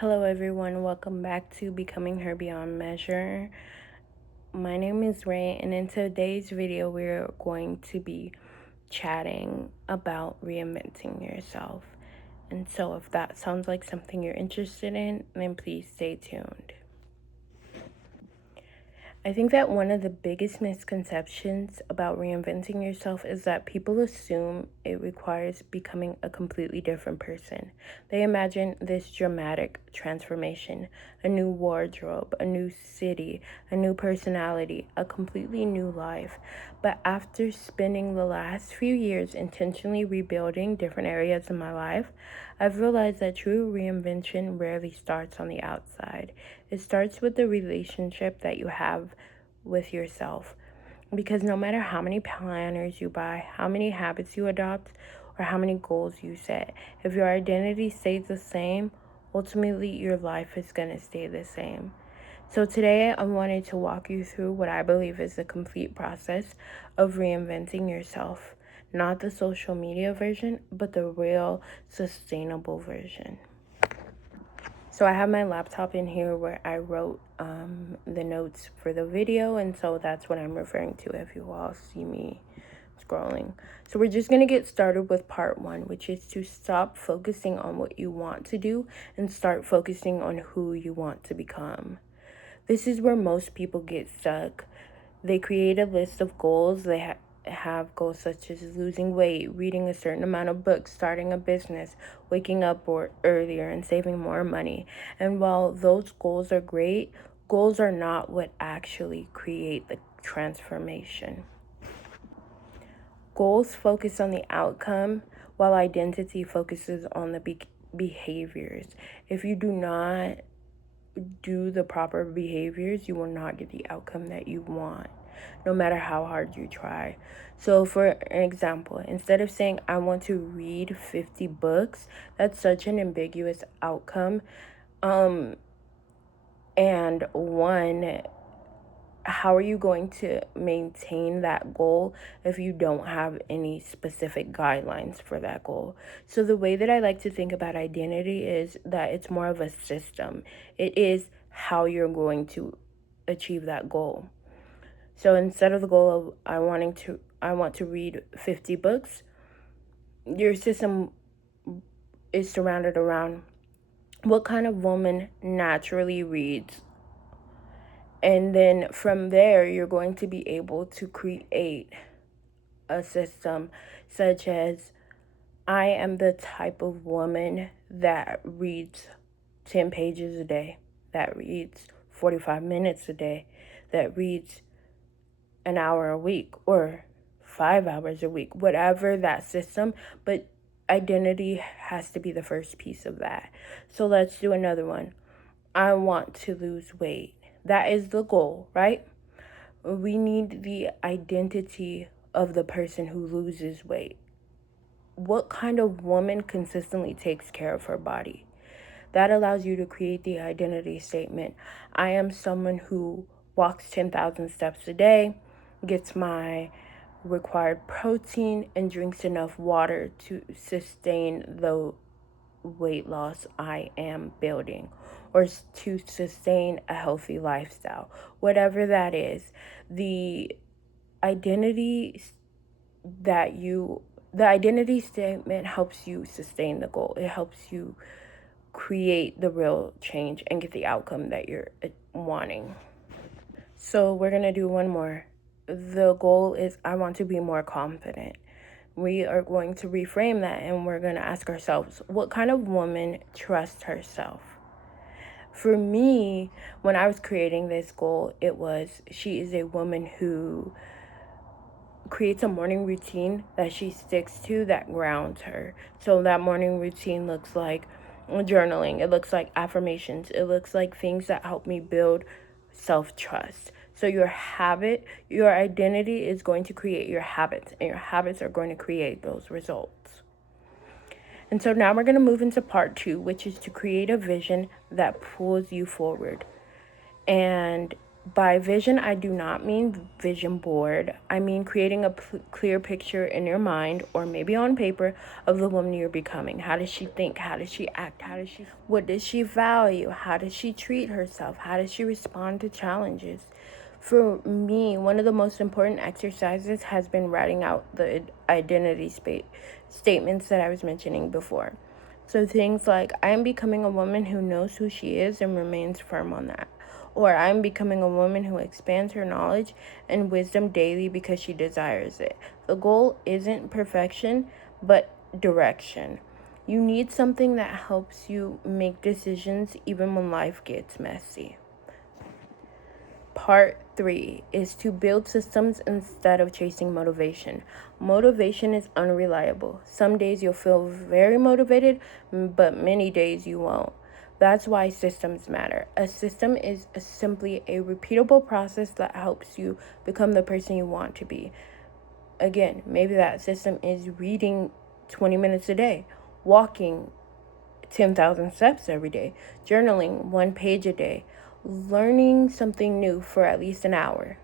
Hello, everyone. Welcome back to Becoming Her Beyond Measure. My name is Ray, and in today's video, we're going to be chatting about reinventing yourself. And so, if that sounds like something you're interested in, then please stay tuned. I think that one of the biggest misconceptions about reinventing yourself is that people assume it requires becoming a completely different person. They imagine this dramatic transformation, a new wardrobe, a new city, a new personality, a completely new life. But after spending the last few years intentionally rebuilding different areas of my life, I've realized that true reinvention rarely starts on the outside. It starts with the relationship that you have with yourself. Because no matter how many planners you buy, how many habits you adopt, or how many goals you set, if your identity stays the same, ultimately your life is going to stay the same. So today I wanted to walk you through what I believe is the complete process of reinventing yourself. Not the social media version, but the real sustainable version. So I have my laptop in here where I wrote the notes for the video, and so that's what I'm referring to if you all see me scrolling. So we're just going to get started with part 1, which is to stop focusing on what you want to do and start focusing on who you want to become. This is where most people get stuck. They create a list of goals. They have goals such as losing weight, reading a certain amount of books, starting a business, waking up earlier, and saving more money. And while those goals are great, goals are not what actually create the transformation. Goals focus on the outcome, while identity focuses on the behaviors. If you do not do the proper behaviors, you will not get the outcome that you want, no matter how hard you try. So, for example, instead of saying, I want to read 50 books, that's such an ambiguous outcome. And one, how are you going to maintain that goal if you don't have any specific guidelines for that goal? So the way that I like to think about identity is that it's more of a system. It is how you're going to achieve that goal. So instead of the goal of I want to read 50 books, your system is surrounded around what kind of woman naturally reads. And then from there, you're going to be able to create a system such as I am the type of woman that reads 10 pages a day, that reads 45 minutes a day, that reads an hour a week or 5 hours a week, whatever that system. But identity has to be the first piece of that. So let's do another one. I want to lose weight. That is the goal, right? We need the identity of the person who loses weight. What kind of woman consistently takes care of her body? That allows you to create the identity statement. I am someone who walks 10,000 steps a day, gets my required protein, and drinks enough water to sustain the weight loss I am building, or to sustain a healthy lifestyle. Whatever that is, the identity the identity statement helps you sustain the goal. It helps you create the real change and get the outcome that you're wanting. So we're going to do one more. The goal is I want to be more confident. We are going to reframe that and we're going to ask ourselves, what kind of woman trusts herself? For me, when I was creating this goal, it was she is a woman who creates a morning routine that she sticks to that grounds her. So that morning routine looks like journaling, it looks like affirmations, it looks like things that help me build self-trust. So your identity is going to create your habits, and your habits are going to create those results. And so now we're going to move into part 2, which is to create a vision that pulls you forward. And By vision, I do not mean vision board. I mean creating a clear picture in your mind or maybe on paper of the woman you're becoming. How does she think? How does she act? What does she value? How does she treat herself? How does she respond to challenges? For me, one of the most important exercises has been writing out the identity statements that I was mentioning before. So things like, I am becoming a woman who knows who she is and remains firm on that. Or I am becoming a woman who expands her knowledge and wisdom daily because she desires it. The goal isn't perfection, but direction. You need something that helps you make decisions even when life gets messy. Part 3 is to build systems instead of chasing motivation. Motivation is unreliable. Some days you'll feel very motivated, but many days you won't. That's why systems matter. A system is simply a repeatable process that helps you become the person you want to be. Again, maybe that system is reading 20 minutes a day, walking 10,000 steps every day, journaling 1 page a day, learning something new for at least an hour,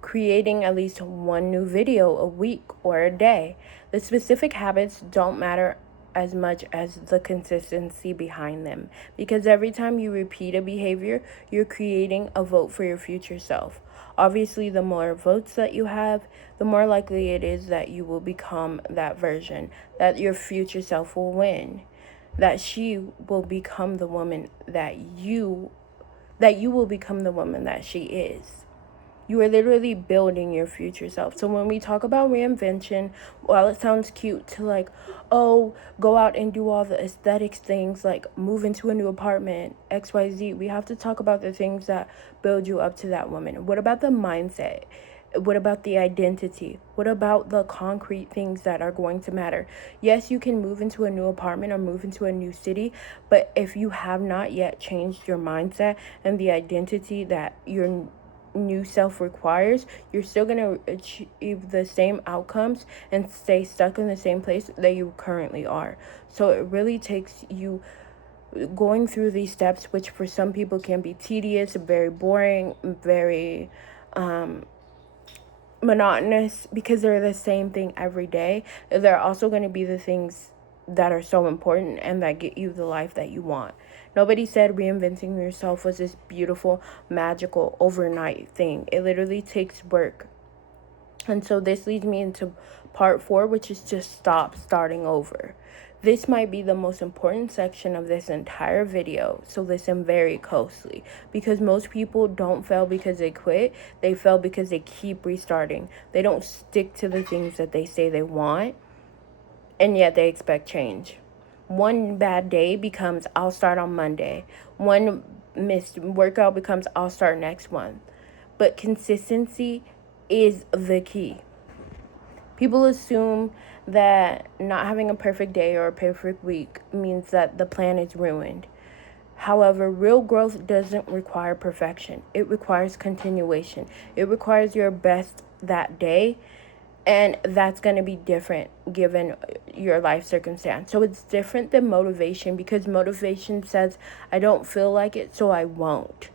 creating at least one new video a week or a day. The specific habits don't matter as much as the consistency behind them, because every time you repeat a behavior, you're creating a vote for your future self. Obviously, the more votes that you have, the more likely it is that you will become that version, that your future self will win, that she will become the woman that you will become the woman that she is. You are literally building your future self. So when we talk about reinvention, while it sounds cute to like, oh, go out and do all the aesthetics things, like move into a new apartment, XYZ, we have to talk about the things that build you up to that woman. What about the mindset? What about the identity? What about the concrete things that are going to matter? Yes, you can move into a new apartment or move into a new city, but if you have not yet changed your mindset and the identity that your new self requires, you're still going to achieve the same outcomes and stay stuck in the same place that you currently are. So it really takes you going through these steps, which for some people can be tedious, very boring, very monotonous, because they're the same thing every day. They're also going to be the things that are so important and that get you the life that you want. Nobody said reinventing yourself was this beautiful, magical, overnight thing. It literally takes work. And so this leads me into part 4, which is to stop starting over. This might be the most important section of this entire video, so listen very closely, because most people don't fail because they quit. They fail because they keep restarting. They don't stick to the things that they say they want, and yet they expect change. One bad day becomes, I'll start on Monday. One missed workout becomes, I'll start next month. But consistency is the key. People assume that not having a perfect day or a perfect week means that the plan is ruined. However, real growth doesn't require perfection. It requires continuation. It requires your best that day, and that's going to be different given your life circumstance. So it's different than motivation, because motivation says, I don't feel like it, so I won't.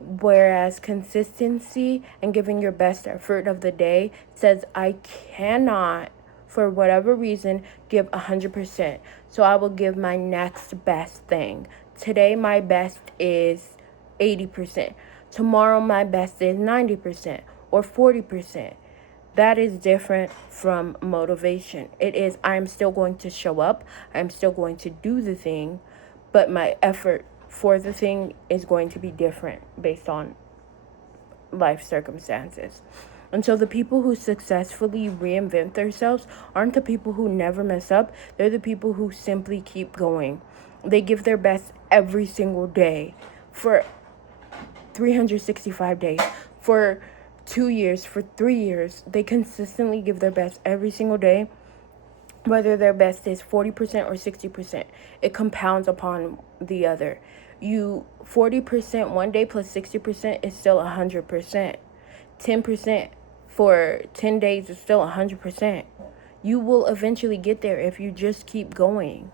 Whereas consistency and giving your best effort of the day says, I cannot, for whatever reason, give 100%. So I will give my next best thing. Today, my best is 80%. Tomorrow, my best is 90% or 40%. That is different from motivation. It is, I'm still going to show up. I'm still going to do the thing, but my effort for the thing is going to be different based on life circumstances. And so the people who successfully reinvent themselves aren't the people who never mess up. They're the people who simply keep going. They give their best every single day for 365 days, for 2 years, for 3 years. They consistently give their best every single day, whether their best is 40% or 60%. It compounds upon the other. 40% one day plus 60% is still 100%. 10% for 10 days is still 100%. You will eventually get there if you just keep going.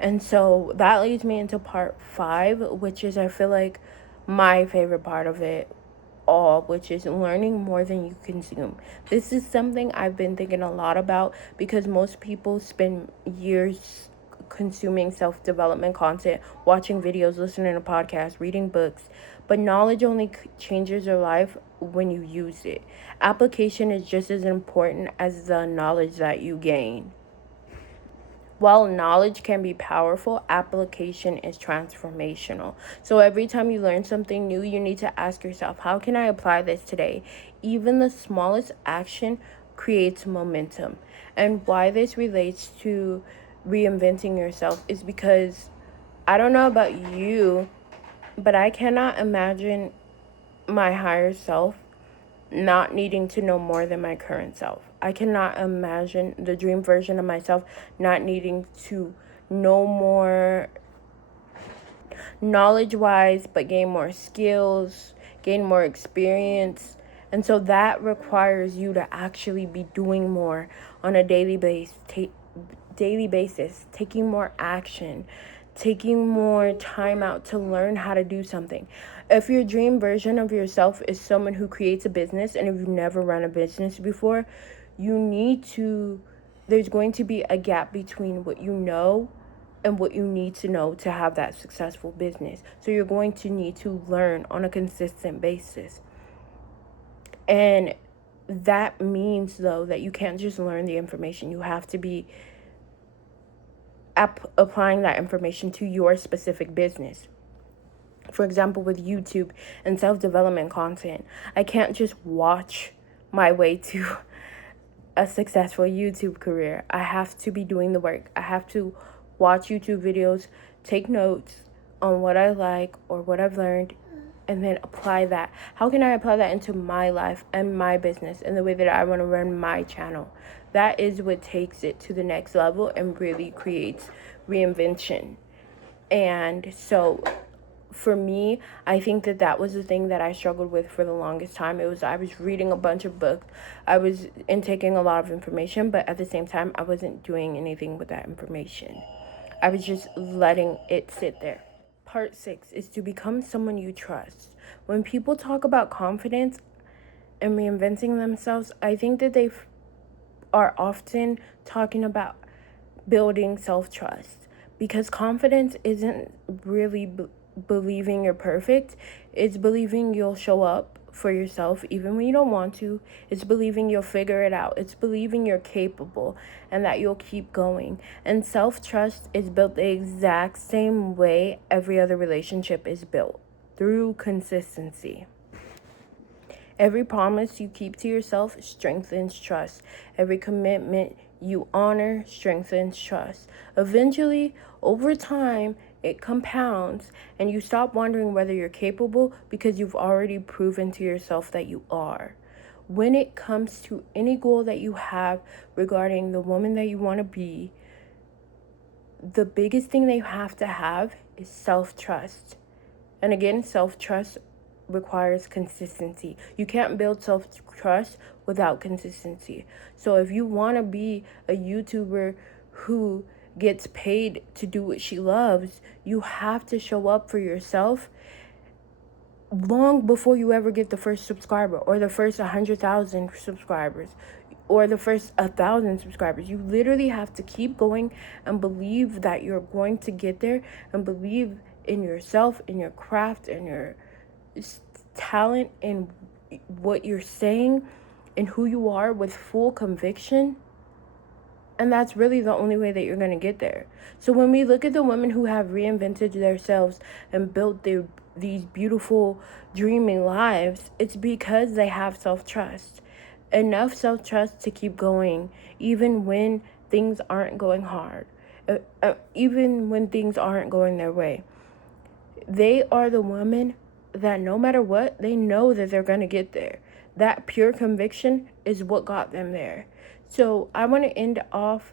And so that leads me into part 5, which is, I feel like, my favorite part of it all, which is learning more than you consume. This is something I've been thinking a lot about because most people spend years consuming self development content, watching videos, listening to podcasts, reading books. But knowledge only changes your life when you use it. Application is just as important as the knowledge that you gain. While knowledge can be powerful, application is transformational. So every time you learn something new, you need to ask yourself, how can I apply this today? Even the smallest action creates momentum. And why this relates to reinventing yourself is because I don't know about you, but I cannot imagine my higher self not needing to know more than my current self. I cannot imagine the dream version of myself not needing to know more knowledge wise, but gain more skills, gain more experience. And so that requires you to actually be doing more on a daily basis, taking more action, taking more time out to learn how to do something. If your dream version of yourself is someone who creates a business, and if you've never run a business before, there's going to be a gap between what you know and what you need to know to have that successful business. So you're going to need to learn on a consistent basis. And that means, though, that you can't just learn the information. You have to be applying that information to your specific business. For example, with YouTube and self-development content, I can't just watch my way to a successful YouTube career. I have to be doing the work. I have to watch YouTube videos, take notes on what I like or what I've learned, and then apply that. How can I apply that into my life and my business and the way that I want to run my channel? That is what takes it to the next level and really creates reinvention. And so for me, I think that was the thing that I struggled with for the longest time. I was reading a bunch of books. I was intaking a lot of information, but at the same time, I wasn't doing anything with that information. I was just letting it sit there. Part 6 is to become someone you trust. When people talk about confidence and reinventing themselves, I think that they are often talking about building self-trust, because confidence isn't really believing you're perfect. It's believing you'll show up for yourself even when you don't want to. It's believing you'll figure it out. It's believing you're capable and that you'll keep going. And self-trust is built the exact same way every other relationship is built, through consistency. Every promise you keep to yourself strengthens trust. Every commitment you honor strengthens trust. Eventually, over time, it compounds and you stop wondering whether you're capable because you've already proven to yourself that you are. When it comes to any goal that you have regarding the woman that you want to be, the biggest thing that you have to have is self-trust. And again, self-trust requires consistency. You can't build self-trust without consistency. So if you want to be a YouTuber who gets paid to do what she loves, you have to show up for yourself long before you ever get the first subscriber or the first 100,000 subscribers or the first 1,000 subscribers. You literally have to keep going and believe that you're going to get there, and believe in yourself, in your craft, in your talent, in what you're saying, and who you are with full conviction. And that's really the only way that you're going to get there. So when we look at the women who have reinvented themselves and built these beautiful, dreaming lives, it's because they have self-trust. Enough self-trust to keep going, even when things aren't going hard, even when things aren't going their way. They are the women that no matter what, they know that they're going to get there. That pure conviction is what got them there. So I want to end off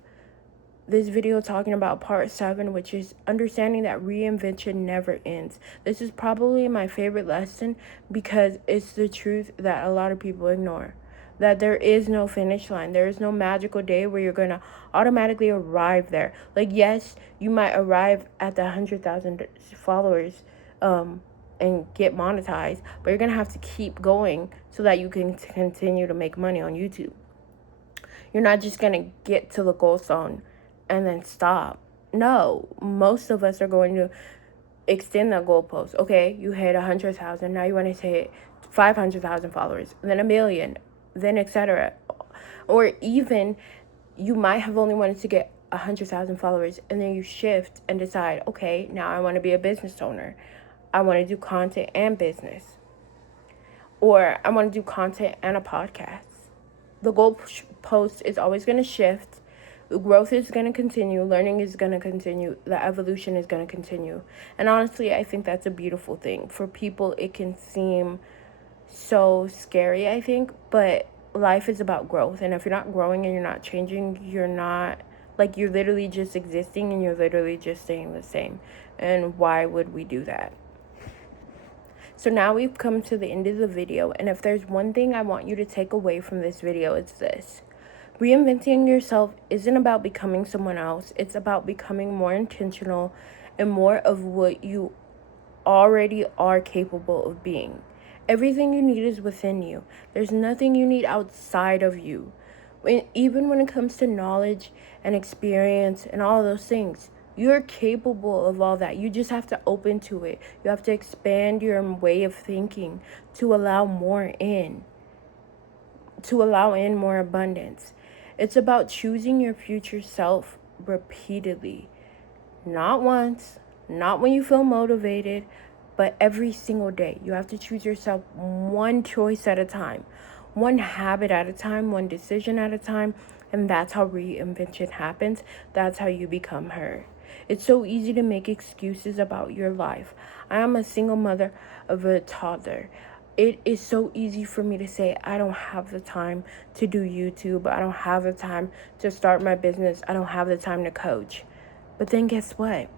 this video talking about part 7, which is understanding that reinvention never ends. This is probably my favorite lesson because it's the truth that a lot of people ignore. That there is no finish line. There is no magical day where you're going to automatically arrive there. Like, yes, you might arrive at the 100,000 followers and get monetized, but you're going to have to keep going so that you can continue to make money on YouTube. You're not just going to get to the goal zone and then stop. No, most of us are going to extend that goalpost. Okay, you hit 100,000. Now you want to hit 500,000 followers, then a million, then etc. Or even you might have only wanted to get 100,000 followers, and then you shift and decide, okay, now I want to be a business owner. I want to do content and business. Or I want to do content and a podcast. The goalpost is always going to shift. Growth is going to continue. Learning is going to continue. The evolution is going to continue. And honestly, I think that's a beautiful thing. For people, it can seem so scary, I think, but life is about growth. And if you're not growing and you're not changing, you're not, like, you're literally just existing and you're literally just staying the same. And why would we do that? So now we've come to the end of the video, and if there's one thing I want you to take away from this video, it's this. Reinventing yourself isn't about becoming someone else. It's about becoming more intentional and more of what you already are capable of being. Everything you need is within you. There's nothing you need outside of you. Even when it comes to knowledge and experience and all those things, you're capable of all that. You just have to open to it. You have to expand your way of thinking to allow more in, to allow in more abundance. It's about choosing your future self repeatedly. Not once, not when you feel motivated, but every single day. You have to choose yourself one choice at a time, one habit at a time, one decision at a time. And that's how reinvention happens. That's how you become her. It's so easy to make excuses about your life. I am a single mother of a toddler. It is so easy for me to say, I don't have the time to do YouTube. I don't have the time to start my business. I don't have the time to coach. But then guess what?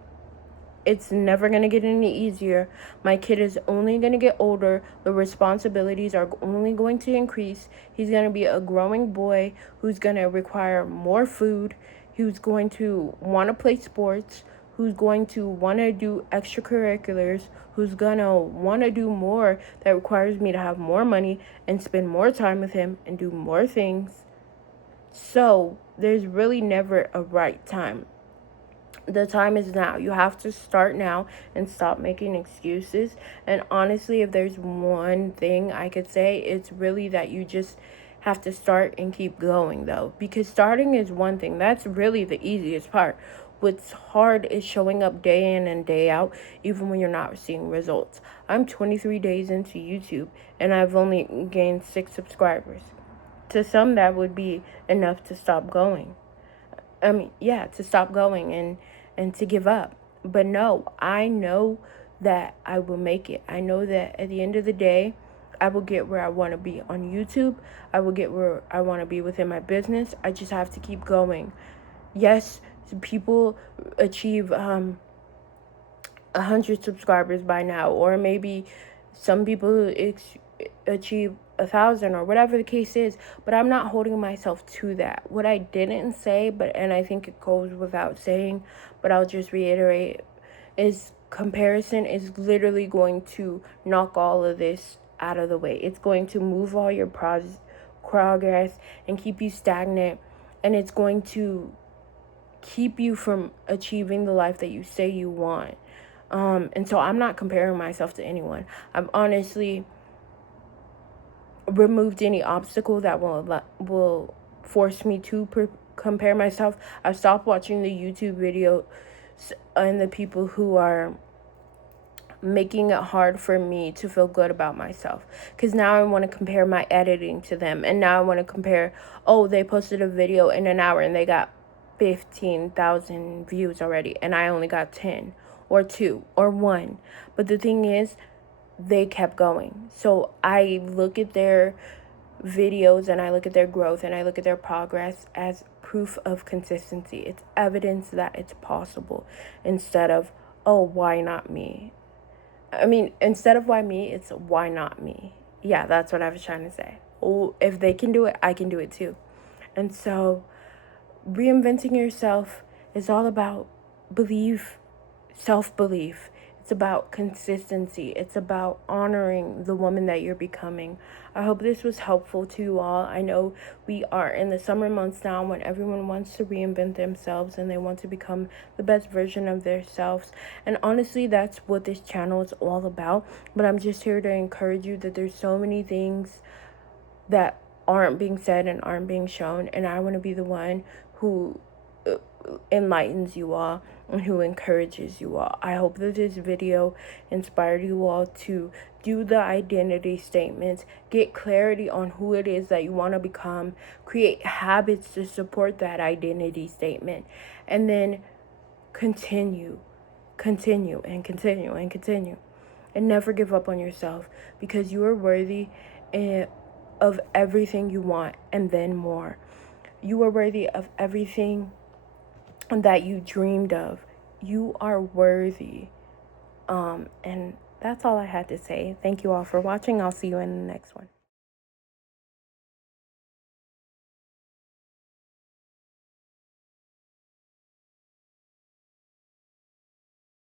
It's never going to get any easier. My kid is only going to get older. The responsibilities are only going to increase. He's going to be a growing boy who's going to require more food, who's going to want to play sports, who's going to want to do extracurriculars, who's going to want to do more that requires me to have more money and spend more time with him and do more things. So there's really never a right time. The time is now. You have to start now and stop making excuses. And honestly, if there's one thing I could say, it's really that you just have to start and keep going, though. Because starting is one thing. That's really the easiest part. What's hard is showing up day in and day out, even when you're not seeing results. I'm 23 days into YouTube, and I've only gained 6 subscribers. To some, that would be enough to stop going. To stop going and to give up. But no, I know that I will make it. I know that at the end of the day, I will get where I want to be on YouTube. I will get where I want to be within my business. I just have to keep going. Yes, people achieve 100 subscribers by now, or maybe some people achieve 1,000 or whatever the case is, but I'm not holding myself to that. What I didn't say, and I think it goes without saying, but I'll just reiterate, is comparison is literally going to knock all of this out of the way. It's going to move all your progress and keep you stagnant, and it's going to keep you from achieving the life that you say you want. And so I'm not comparing myself to anyone. I've honestly removed any obstacle that will force me to compare myself. I've stopped watching the YouTube videos and the people who are making it hard for me to feel good about myself, because now I want to compare my editing to them, and now I want to compare, oh, they posted a video in an hour and they got 15,000 views already, and I only got 10 or 2 or 1. But the thing is, they kept going. So I look at their videos and I look at their growth and I look at their progress as proof of consistency. It's evidence that it's possible, instead of, oh, why not me? Instead of why me, it's why not me. Yeah, that's what I was trying to say. Oh, if they can do it, I can do it too. And so reinventing yourself is all about self-belief. It's about consistency. It's about honoring the woman that you're becoming. I hope this was helpful to you all. I know we are in the summer months now when everyone wants to reinvent themselves and they want to become the best version of themselves. And honestly, that's what this channel is all about. But I'm just here to encourage you that there's so many things that aren't being said and aren't being shown, and I want to be the one who enlightens you all and who encourages you all. I hope that this video inspired you all to do the identity statements, get clarity on who it is that you want to become, create habits to support that identity statement, and then continue, continue, and continue, and continue. And never give up on yourself, because you are worthy of everything you want and then more. You are worthy of everything that you dreamed of. You are worthy. And that's all I had to say. Thank you all for watching. I'll see you in the next one.